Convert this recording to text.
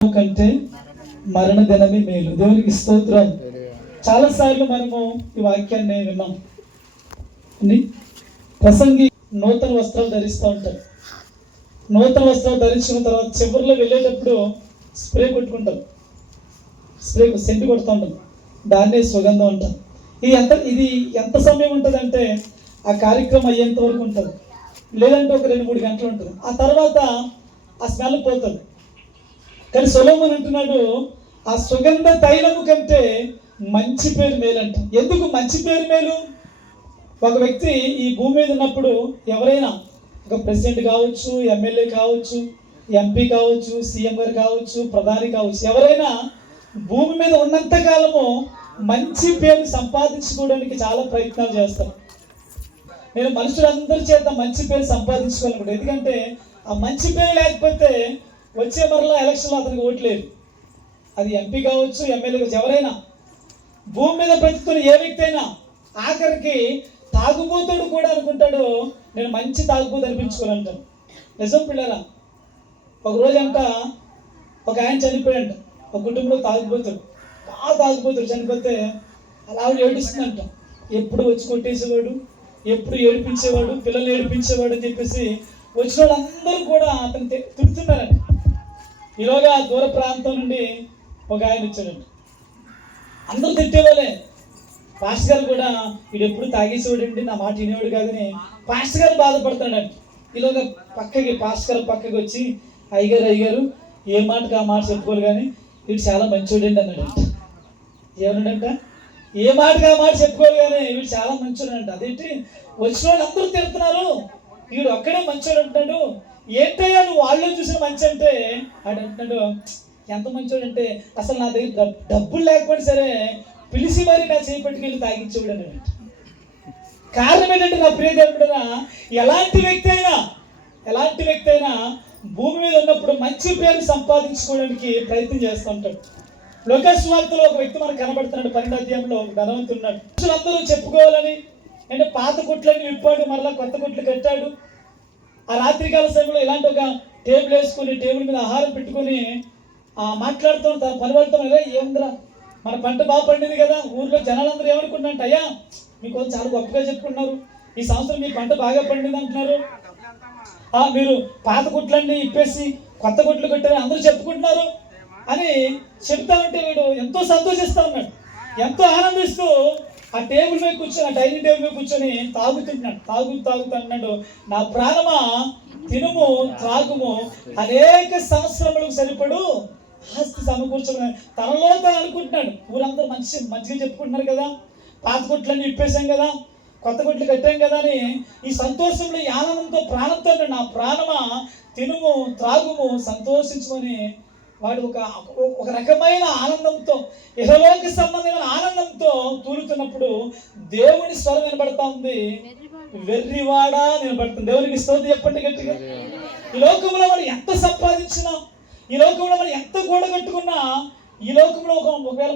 కంటే మరణ దినమే మేలు. దేవునికి స్తోత్రం. చాలా సార్లు మనము ఈ వాక్యాన్ని విన్నాం. ప్రసంగి నూతన వస్త్రాలు ధరిస్తూ ఉంటారు. నూతన వస్త్రాలు ధరించిన తర్వాత చివరిలో వెళ్ళేటప్పుడు స్ప్రే కొట్టుకుంటారు. స్ప్రే సెంటు కొడుతూ ఉంటారు. దాన్నే సుగంధం అంటారు. ఇది ఎంత సమయం ఉంటుందంటే ఆ కార్యక్రమం అయ్యేంత వరకు ఉంటుంది, లేదంటే ఒక 2-3 గంటలు ఉంటుంది. ఆ తర్వాత ఆ స్మెల్ పోతుంది. కానీ సొలొమోను అంటున్నాడు, ఆ సుగంధ తైలము కంటే మంచి పేరు మేలంట. ఎందుకు మంచి పేరు మేలు? ఒక వ్యక్తి ఈ భూమి మీద ఉన్నప్పుడు ఎవరైనా, ఒక ప్రెసిడెంట్ కావచ్చు, ఎమ్మెల్యే కావచ్చు, ఎంపీ కావచ్చు, సీఎం గారు కావచ్చు, ప్రధాని కావచ్చు, ఎవరైనా భూమి మీద ఉన్నంత కాలము మంచి పేరు సంపాదించుకోవడానికి చాలా ప్రయత్నాలు చేస్తారు. నేను మనుషులందరి చేత మంచి పేరు సంపాదించుకోవాలనుకుంటా. ఎందుకంటే ఆ మంచి పేరు లేకపోతే వచ్చే మరలా ఎలక్షన్లో అతనికి ఓట్లేదు. అది ఎంపీ కావచ్చు, ఎమ్మెల్యే కావచ్చు, ఎవరైనా భూమి మీద బ్రతుకుతున్న ఏ వ్యక్తి అయినా ఆఖరికి తాగుబోతుడు కూడా అనుకుంటాడు, నేను మంచి తాగుబోతు అనిపించుకోవాలంటాను. నిజం పిల్లరా. ఒకరోజంట ఒక ఆయన చనిపోయాడంట. ఒక కుటుంబంలో తాగుబోతుడు, బాగా తాగుబోతుడు చనిపోతే అలా ఆవిడ ఏడుస్తుందంట. ఎప్పుడు వచ్చి కొట్టేసేవాడు, ఎప్పుడు ఏడిపించేవాడు, పిల్లలు ఏడిపించేవాడు అని చెప్పేసి వచ్చిన వాళ్ళందరూ కూడా అతను తిడుతున్నారంట. ఈలోగా దూర ప్రాంతం నుండి ఒక ఆయన వచ్చాడంట. అందరూ తిట్టేవాళ్ళే. పాస్టర్ గారు కూడా వీడు ఎప్పుడు తాగేసేవాడండి, నా మాట వినేవాడు కాదని పాస్టర్ గారు బాధపడుతున్నాడంట. ఈలోగా పాస్టర్ గారు పక్కకి వచ్చి, అయ్యగారు ఏ మాటకు ఆ మాట చెప్పుకోవాలి కానీ వీడు చాలా మంచోడండి అన్నాడంట. ఏమన్నాడంట? ఏ మాటకు ఆ మాట చెప్పుకోవాలి కానీ వీడు చాలా మంచోడంట. అదేంటి వచ్చిన వాళ్ళు అందరూ తిడుతున్నారు, వీడు ఒక్కడే మంచోడు అంటున్నాడు, ఏంటయ్యా నువ్వు వాళ్ళలో చూసిన మంచి అంటే? ఆడు అంటున్నాడు, ఎంత మంచోడు అంటే అసలు నా దగ్గర డబ్బులు లేకపోయినా సరే పిలిచి మరి నా చేయి పట్టుకెళ్ళి తాగించేవాడు అన్నాడు. కారణం ఏంటంటే నా ప్రియ దేవుడా, ఎలాంటి వ్యక్తి అయినా భూమి మీద ఉన్నప్పుడు మంచి పేరు సంపాదించుకోవడానికి ప్రయత్నం చేస్తూ ఉంటాడు. లోకాసు వార్తలో ఒక వ్యక్తి మనకు కనబడుతున్నాడు. 12వ అధ్యాయంలో ఒక ధనవంతుడు ఉన్నాడు. అందరూ చెప్పుకోవాలని అంటే పాత కొట్లని విప్పాడు, మరలా కొత్త కొట్లు కట్టాడు. ఆ రాత్రికాల సమయంలో ఇలాంటి ఒక టేబుల్ వేసుకొని టేబుల్ మీద ఆహారం పెట్టుకొని మాట్లాడుతూ తన పని వెళ్తాను. ఏముందిరా, మన పంట బాగా పండింది కదా, ఊర్లో జనాలందరూ ఏమనుకుంటున్నారంట, అయ్యా మీకు చాలా గొప్పగా చెప్పుకున్నారు, ఈ సంవత్సరం మీ పంట బాగా పండింది అంటున్నారు, మీరు పాత కొట్లన్నీ ఇప్పేసి కొత్త కొట్లు కట్టారు అందరూ చెప్పుకుంటున్నారు అని చెప్తా ఉంటే వీడు ఎంతో సంతోషిస్తా ఉన్నాడు. ఎంతో ఆనందిస్తూ ఆ టేబుల్ మీద కూర్చొని, ఆ డైనింగ్ టేబుల్ మీద కూర్చొని తాగుతున్నాడు. నా ప్రాణమా తినుము త్రాగుము, అనేక సంవత్సరములకు సరిపడు ఆస్తి సమకూర్చుకున్నాడు. తనలో తను అనుకుంటున్నాడు, ఊరందరూ మంచిగా చెప్పుకుంటున్నారు కదా, పాత కొట్లన్నీ ఇప్పేశాం కదా, కొత్త కొట్లు కట్టాం కదా అని ఈ సంతోషంలో, ఈ ఆనందంతో ప్రాణంతో నా ప్రాణమా తినుము త్రాగుము సంతోషించుకొని వాడు ఒక రకమైన ఆనందంతో, ఇహలోక సంబంధమైన ఆనందంతో తూలుతున్నప్పుడు దేవుని స్వరం వినబడతా ఉంది, వెర్రివాడా వినబడుతుంది. దేవునికి స్తోత్రం చెప్పండి గట్టిగా. ఈ లోకంలో మనం ఎంత సంపాదించినా, ఈ లోకంలో మనం ఎంత కూడగట్టుకున్నా, ఈ లోకంలో ఒకవేళ